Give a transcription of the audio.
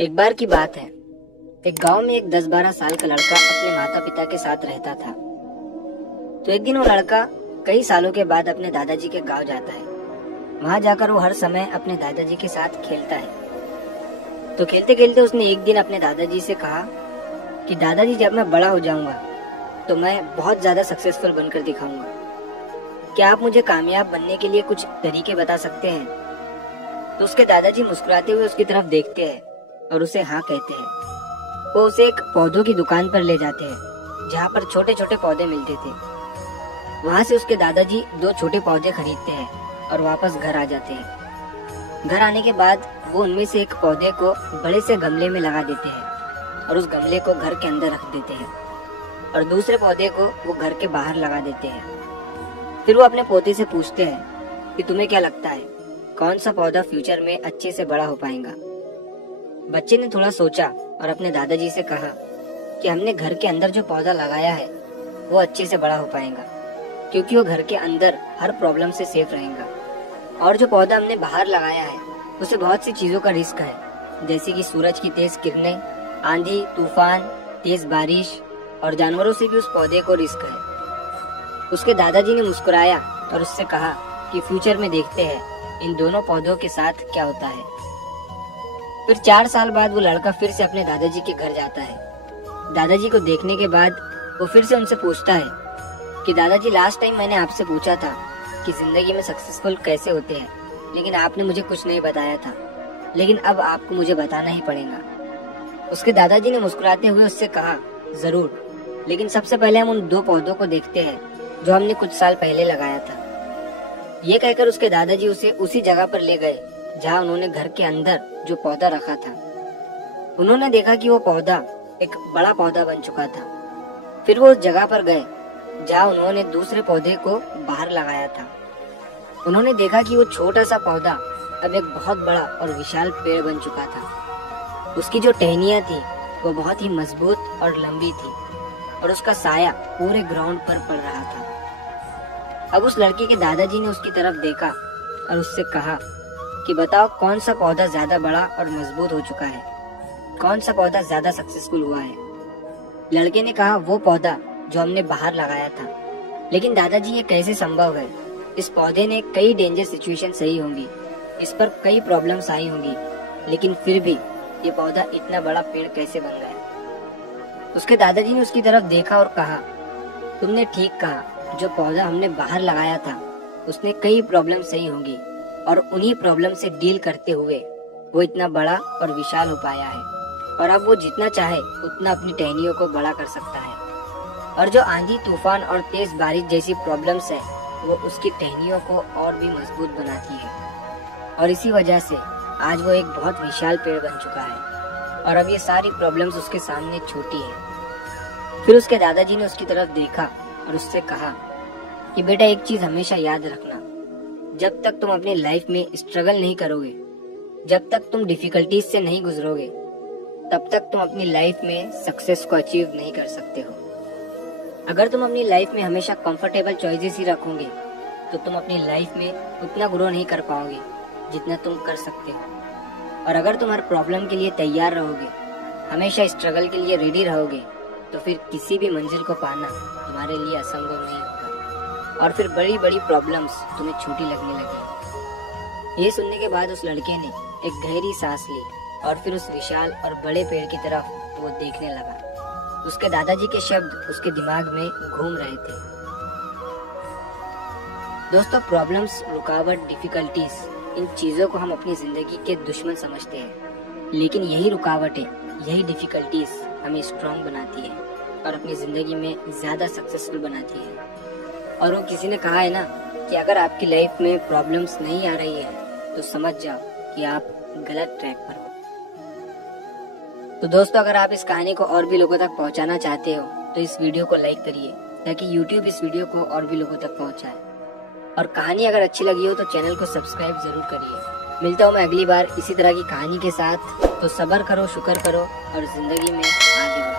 एक बार की बात है, एक गांव में एक 10-12 साल का लड़का अपने माता पिता के साथ रहता था। तो एक दिन वो लड़का कई सालों के बाद अपने दादाजी के गांव जाता है। वहां जाकर वो हर समय अपने दादाजी के साथ खेलता है। तो खेलते खेलते उसने एक दिन अपने दादाजी से कहा कि दादाजी, जब मैं बड़ा हो जाऊंगा तो मैं बहुत ज्यादा सक्सेसफुल बनकर दिखाऊंगा। क्या आप मुझे कामयाब बनने के लिए कुछ तरीके बता सकते हैं? तो उसके दादाजी मुस्कुराते हुए उसकी तरफ देखते हैं और उसे हाँ कहते हैं। वो उसे एक पौधों की दुकान पर ले जाते हैं जहाँ पर छोटे छोटे पौधे मिलते थे। वहाँ से उसके दादाजी 2 छोटे पौधे खरीदते हैं और वापस घर आ जाते हैं। घर आने के बाद वो उनमें से एक पौधे को बड़े से गमले में लगा देते हैं और उस गमले को घर के अंदर रख देते हैं और दूसरे पौधे को वो घर के बाहर लगा देते हैं। फिर वो अपने पोते से पूछते हैं कि तुम्हें क्या लगता है, कौन सा पौधा फ्यूचर में अच्छे से बड़ा हो पाएगा? बच्चे ने थोड़ा सोचा और अपने दादाजी से कहा कि हमने घर के अंदर जो पौधा लगाया है वो अच्छे से बड़ा हो पाएगा, क्योंकि वो घर के अंदर हर प्रॉब्लम से सेफ रहेगा। और जो पौधा हमने बाहर लगाया है उसे बहुत सी चीजों का रिस्क है, जैसे कि सूरज की तेज किरणें, आंधी तूफान, तेज बारिश और जानवरों से भी उस पौधे को रिस्क है। उसके दादाजी ने मुस्कुराया और उससे कहा कि फ्यूचर में देखते हैं इन दोनों पौधों के साथ क्या होता है। फिर 4 साल बाद वो लड़का फिर से अपने दादाजी के घर जाता है। दादाजी को देखने के बाद वो फिर से उनसे पूछता है कि दादाजी, लास्ट टाइम मैंने आपसे पूछा था कि जिंदगी में सक्सेसफुल कैसे होते हैं, लेकिन आपने मुझे कुछ नहीं बताया था, लेकिन अब आपको मुझे बताना ही पड़ेगा। उसके दादाजी ने मुस्कुराते हुए उससे कहा, जरूर, लेकिन सबसे पहले हम उन 2 पौधों को देखते हैं जो हमने कुछ साल पहले लगाया था। ये कहकर उसके दादाजी उसे उसी जगह पर ले गए जहाँ उन्होंने घर के अंदर जो पौधा रखा था। उन्होंने देखा कि वो पौधा एक बड़ा पौधा बन चुका था। फिर वो उस जगह पर गए जहाँ उन्होंने दूसरे पौधे को बाहर लगाया था। उन्होंने देखा कि वो छोटा सा पौधा अब एक बहुत बड़ा और विशाल पेड़ बन चुका था। उसकी जो टहनियाँ थी वो बहुत ही मजबूत और लंबी थी और उसका साया पूरे ग्राउंड पर पड़ रहा था। अब उस लड़के के दादाजी ने उसकी तरफ देखा और उससे कहा कि बताओ, कौन सा पौधा ज्यादा बड़ा और मजबूत हो चुका है, कौन सा पौधा ज्यादा सक्सेसफुल हुआ है? लड़के ने कहा, वो पौधा जो हमने बाहर लगाया था। लेकिन दादाजी, ये कैसे संभव है? इस पौधे ने कई डेंजर सिचुएशन सही होंगी, इस पर कई प्रॉब्लम्स आई होंगी, लेकिन फिर भी ये पौधा इतना बड़ा पेड़ कैसे बन गया? उसके दादाजी ने उसकी तरफ देखा और कहा, तुमने ठीक कहा, जो पौधा हमने बाहर लगाया था उसने कई प्रॉब्लम सही होंगी और उन्हीं प्रॉब्लम से डील करते हुए वो इतना बड़ा और विशाल हो पाया है और अब वो जितना चाहे उतना अपनी टहनियों को बड़ा कर सकता है। और जो आंधी तूफान और तेज बारिश जैसी प्रॉब्लम्स है वो उसकी टहनियों को और भी मजबूत बनाती है और इसी वजह से आज वो एक बहुत विशाल पेड़ बन चुका है और अब ये सारी प्रॉब्लम्स उसके सामने छोटी है। फिर उसके दादाजी ने उसकी तरफ देखा और उससे कहा कि बेटा, एक चीज हमेशा याद रखना, जब तक तुम अपनी लाइफ में स्ट्रगल नहीं करोगे, जब तक तुम डिफिकल्टीज से नहीं गुजरोगे, तब तक तुम अपनी लाइफ में सक्सेस को अचीव नहीं कर सकते हो। अगर तुम अपनी लाइफ में हमेशा कंफर्टेबल चॉइसेस ही रखोगे तो तुम अपनी लाइफ में उतना ग्रो नहीं कर पाओगे जितना तुम कर सकते हो। और अगर तुम हर प्रॉब्लम के लिए तैयार रहोगे, हमेशा स्ट्रगल के लिए रेडी रहोगे, तो फिर किसी भी मंजिल को पाना तुम्हारे लिए असंभव नहीं होगा और फिर बड़ी बड़ी प्रॉब्लम्स तुम्हें छोटी लगने लगेंगी। ये सुनने के बाद उस लड़के ने एक गहरी सांस ली और फिर उस विशाल और बड़े पेड़ की तरफ वो देखने लगा। उसके दादाजी के शब्द उसके दिमाग में घूम रहे थे। दोस्तों, प्रॉब्लम्स, रुकावट, डिफिकल्टीज, इन चीजों को हम अपनी जिंदगी के दुश्मन समझते हैं, लेकिन यही रुकावटें, यही डिफिकल्टीज हमें स्ट्रॉन्ग बनाती है और अपनी जिंदगी में ज्यादा सक्सेसफुल बनाती है। और वो किसी ने कहा है ना कि अगर आपकी लाइफ में प्रॉब्लम्स नहीं आ रही है तो समझ जाओ कि आप गलत ट्रैक पर हो। तो दोस्तों, अगर आप इस कहानी को और भी लोगों तक पहुंचाना चाहते हो तो इस वीडियो को लाइक करिए ताकि YouTube इस वीडियो को और भी लोगों तक पहुंचाए। और कहानी अगर अच्छी लगी हो तो चैनल को सब्सक्राइब जरूर करिए। मिलता हूँ मैं अगली बार इसी तरह की कहानी के साथ। तो सब्र करो, शुक्र करो और जिंदगी में आगे बढ़ो।